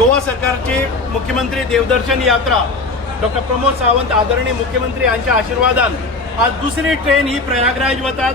गोवा सरकारची मुख्यमंत्री देवदर्शन यात्रा डॉक्टर प्रमोद सावंत आदरणीय मुख्यमंत्री यांच्या आशीर्वादान आज दुसरी ट्रेन ही प्रयागराज वतात,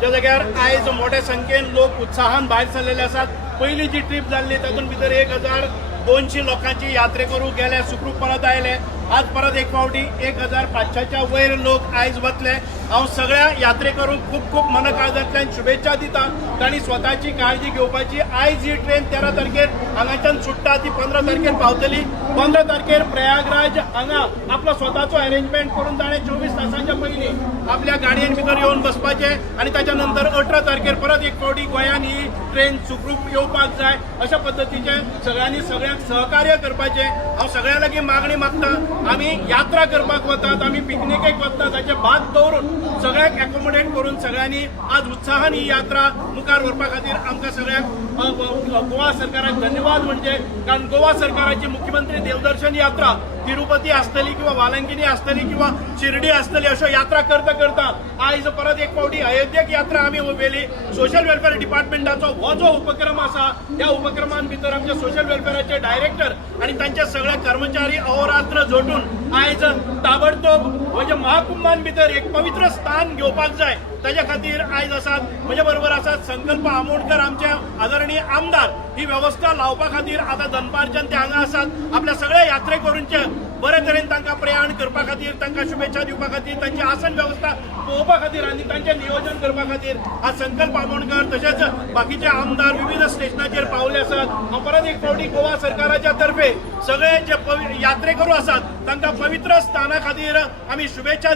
ज्या जाग्यार आयज मोठ्या संख्येन लोक उत्साहान भायर सरलेले आसात। पहिली जी ट्रीप जाल्ली तातूंत भितर 1200 लोकांची यात्रेकरू गेले, सुखरूप परत आयले। आज परत एक फावटी 1500च्या वयर लोक आयज वतले। हांव सगळ्या यात्रेकरूंक खूप खूप मनकाळजांतल्यान शुभेच्छा दिता। तांणी स्वताची काळजी घेवपाची। आयज ही ट्रेन 13 तारखेर हांगाच्यान सुट्टा, ती 15 तारखेर पावतली। 15 तारखेर प्रयागराज हांगा आपलो स्वताचो अरेंजमेंट करून ताणें 24 तासांच्या पयलीं आपल्या गाडयेन भितर येवन बसपाचे आनी ताच्या नंतर 18 तारखेर परत एक फावटी गोंयान ही ट्रेन सुखरूप येवपाक जाय, अशा पद्दतीचे सगळ्यांनी सगळ्यांक सहकार्य करपाचे। हांव सगळ्यां लागीं मागणी मागता, आमी यात्रा करपाक वतात, आमी पिकनिकेक वतात, ताचे भात दवरून सगळ्यांक एकोमोडेट करून सगळ्यांनी आज उत्साहान ही यात्रा मुखार व्हरपा खातीर आमकां सगळ्यांक गोवा सरकाराक धन्यवाद म्हणजे। कारण गोवा सरकाराची मुख्यमंत्री देवदर्शन यात्रा तिरुपती आसतली किंवा वालंगिनी आसतली किंवा शिर्डी आसतली, अशो यात्रा करता करता आयज परत एक फावटी अयोध्येक यात्रा आमी व्हेली। सोशल वेलफेअर डिपार्टमेंटाचो हो जो उपक्रम आसा, त्या उपक्रमान भितर आमचे सोशल वेलफेअराचे डायरेक्टर आणि तांचे सगळे कर्मचारी अहोरात्र जोडून आयज ताबडतोब म्हणजे महाकुंभान भितर एक पवित्र स्थान घेवपाक जाय, ताच्या खातीर आयज आसात म्हजे बरोबर आसात संकल्प आमोणकर आमचे आदरणीय आमदार। ही व्यवस्था लावपा खातीर आता दनपारच्यान ते हांगा आसात। आपल्या सगळ्या यात्रेकरूंचे बरे तरेन तांकां प्रयाण करपा खातीर, तांकां शुभेच्छा दिवपा खातीर, तांची आसन व्यवस्था पळोवपा खातीर आनी तांचें नियोजन करपा खातीर आज संकल्प आमोणकर तशेंच बाकीचे आमदार विविध स्टेशनाचेर पावले आसात। हांव परत एक फावटी गोवा सरकाराच्या तर्फे सगळे जे यात्रेकरू आसात तांकां पवित्र स्थाना खातीर आमी शुभेच्छा